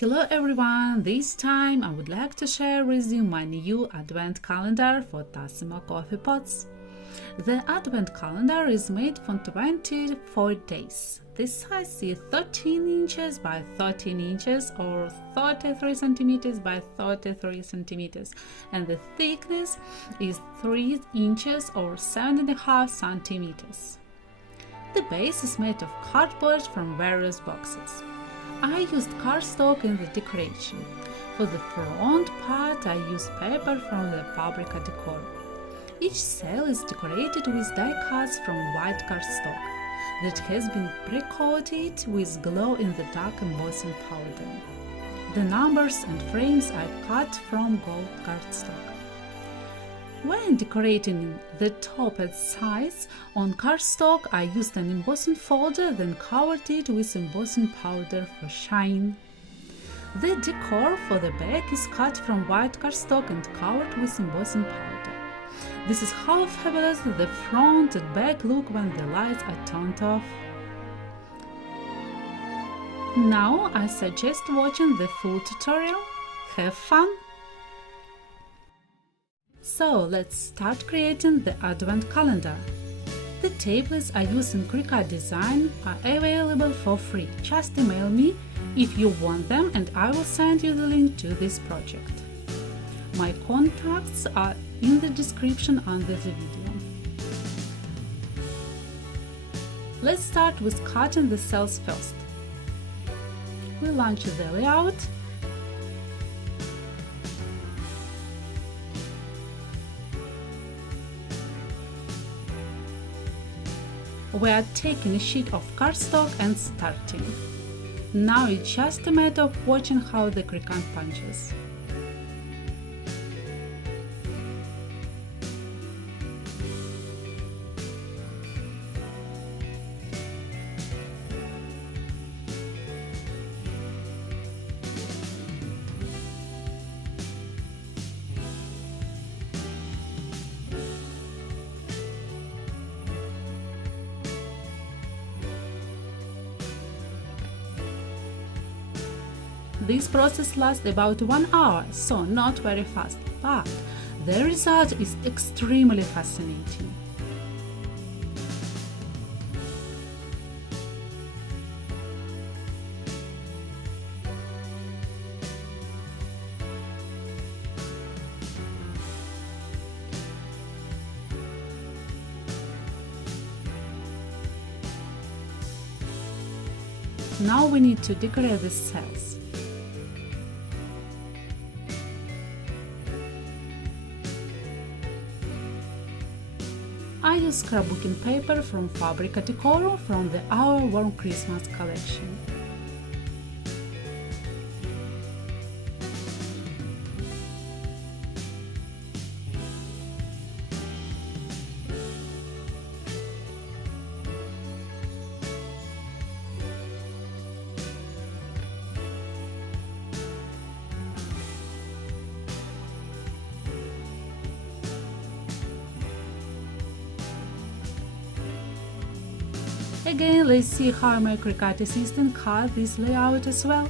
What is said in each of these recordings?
Hello everyone! This time I would like to share with you my new advent calendar for Tassimo coffee pots. The advent calendar is made from 24 days. This size is 13 inches by 13 inches or 33 centimeters by 33 centimeters, and the thickness is 3 inches or 7.5 centimeters. The base is made of cardboard from various boxes. I used cardstock in the decoration. For the front part, I used paper from the Paprika decor. Each sail is decorated with die cuts from white cardstock that has been pre-coated with glow-in-the-dark embossing powder. The numbers and frames are cut from gold cardstock. When decorating the top and sides on cardstock, I used an embossing folder, then covered it with embossing powder for shine. The decor for the back is cut from white cardstock and covered with embossing powder. This is how fabulous the front and back look when the lights are turned off. Now I suggest watching the full tutorial. Have fun! So let's start creating the advent calendar. The templates I use in Cricut design are available for free. Just email me if you want them and I will send you the link to this project. My contacts are in the description under the video. Let's start with cutting the cells first. We launch the layout. We are taking a sheet of cardstock and starting. Now it's just a matter of watching how the Cricut punches. This process lasts about 1 hour, so not very fast, but the result is extremely fascinating. Now we need to decorate the cells. I use scrapbooking paper from Paprika decor from the Our Warm Christmas collection. Again, let's see how my Cricut assistant cut this layout as well.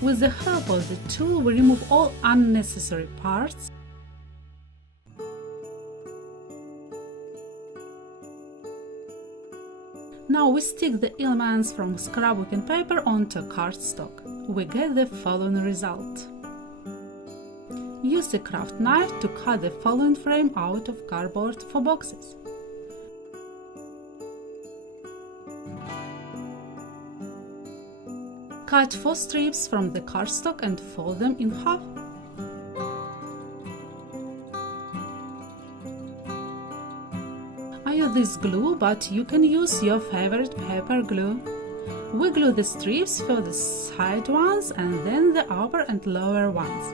With the help of the tool, we remove all unnecessary parts. Now we stick the elements from scrapbooking paper onto cardstock. We get the following result. Use a craft knife to cut the following frame out of cardboard for boxes. Cut 4 strips from the cardstock and fold them in half. I use this glue, but you can use your favorite paper glue. We glue the strips for the side ones and then the upper and lower ones.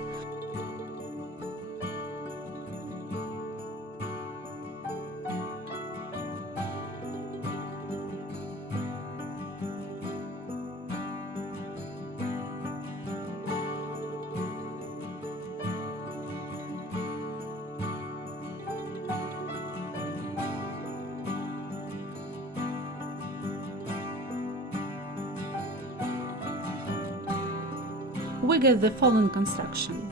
we get the following construction.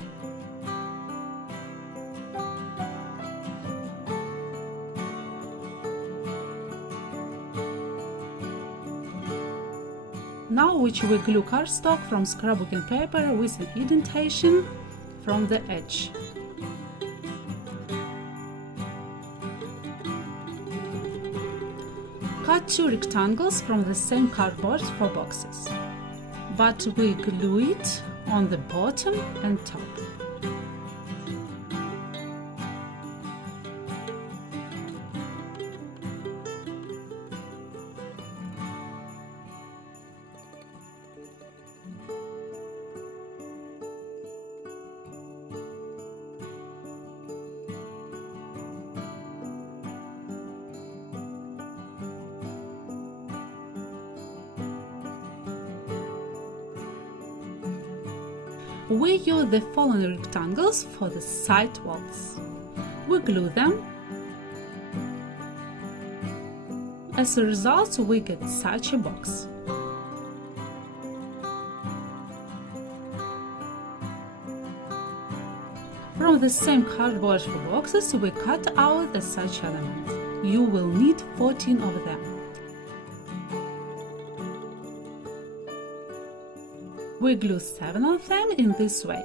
Now we glue cardstock from scrapbooking paper with an indentation from the edge. Cut 2 rectangles from the same cardboard for boxes, but we glue it on the bottom and top. We use the following rectangles for the side walls. We glue them. As a result, we get such a box. From the same cardboard for boxes, we cut out such elements. You will need 14 of them. We glue 7 of them in this way.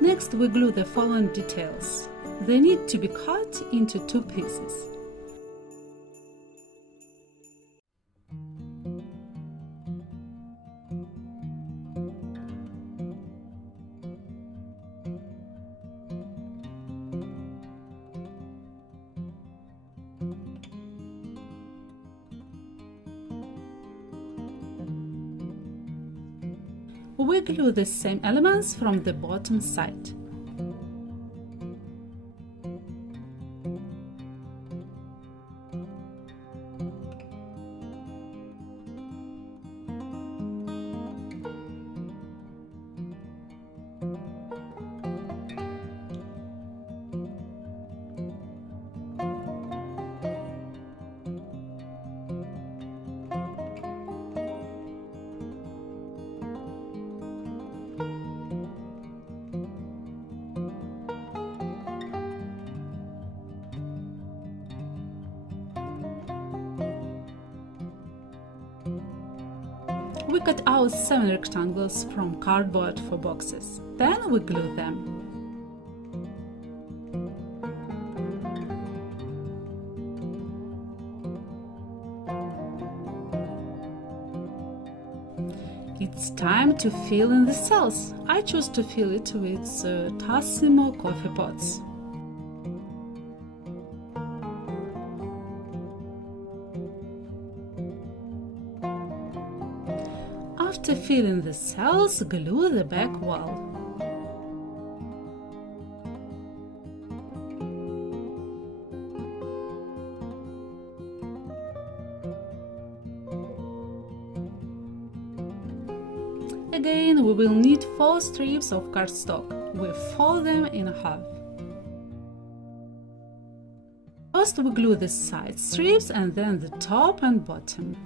Next, we glue the following details. They need to be cut into 2 pieces. We glue the same elements from the bottom side. We cut out 7 rectangles from cardboard for boxes. Then we glue them. It's time to fill in the cells. I choose to fill it with Tassimo coffee pots. After filling the cells, glue the back wall. Again, we will need 4 strips of cardstock. We fold them in half. First, we glue the side strips and then the top and bottom.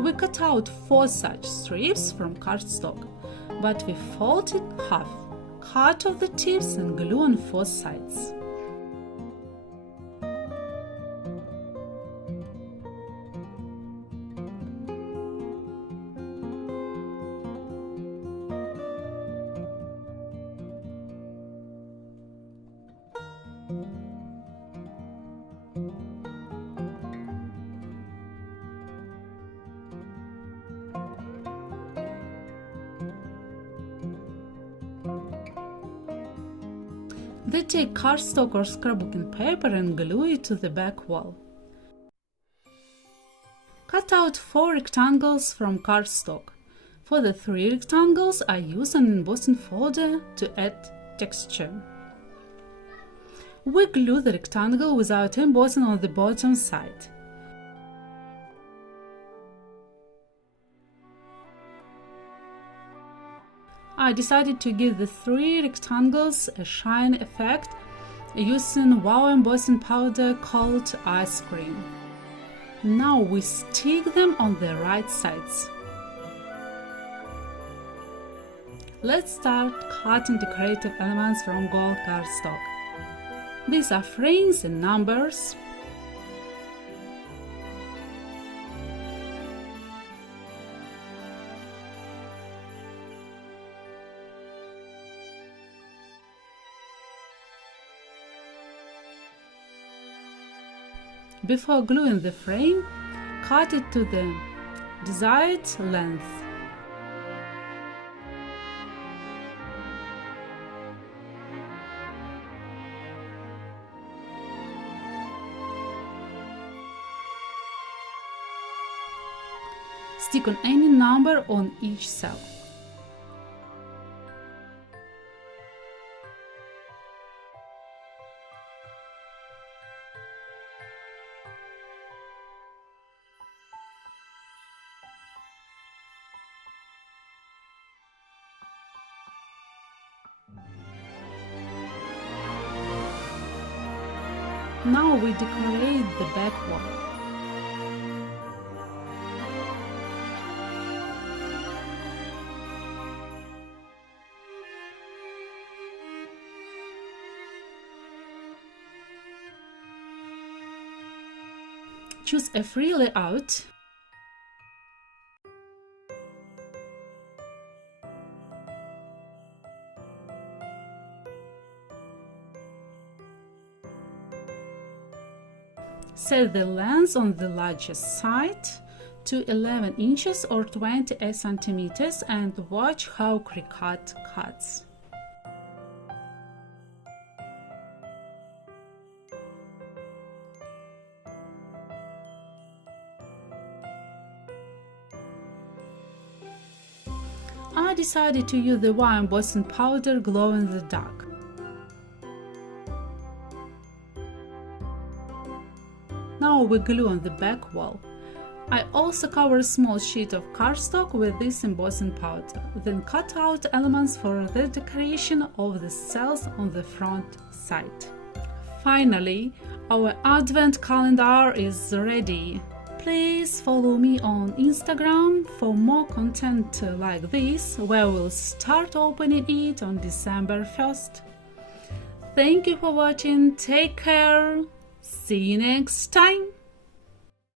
We cut out 4 such strips from cardstock, but we fold it half, cut off the tips and glue on 4 sides. Then take cardstock or scrapbooking paper and glue it to the back wall. Cut out 4 rectangles from cardstock. For the 3 rectangles, I use an embossing folder to add texture. We glue the rectangle without embossing on the bottom side. I decided to give the 3 rectangles a shine effect using wow embossing powder called ice cream. Now we stick them on the right sides. Let's start cutting decorative elements from gold cardstock. These are frames and numbers. Before gluing the frame, cut it to the desired length. Stick on any number on each cell. Now we decorate the back wall. Choose a free layout. Set the length on the largest side to 11 inches or 28 centimeters and watch how Cricut cuts. I decided to use the wire embossing powder glow in the dark. Now we glue on the back wall. I also cover a small sheet of cardstock with this embossing powder, then cut out elements for the decoration of the cells on the front side. Finally, our advent calendar is ready. Please follow me on Instagram for more content like this, where we'll start opening it on December 1st. Thank you for watching, take care, see you next time!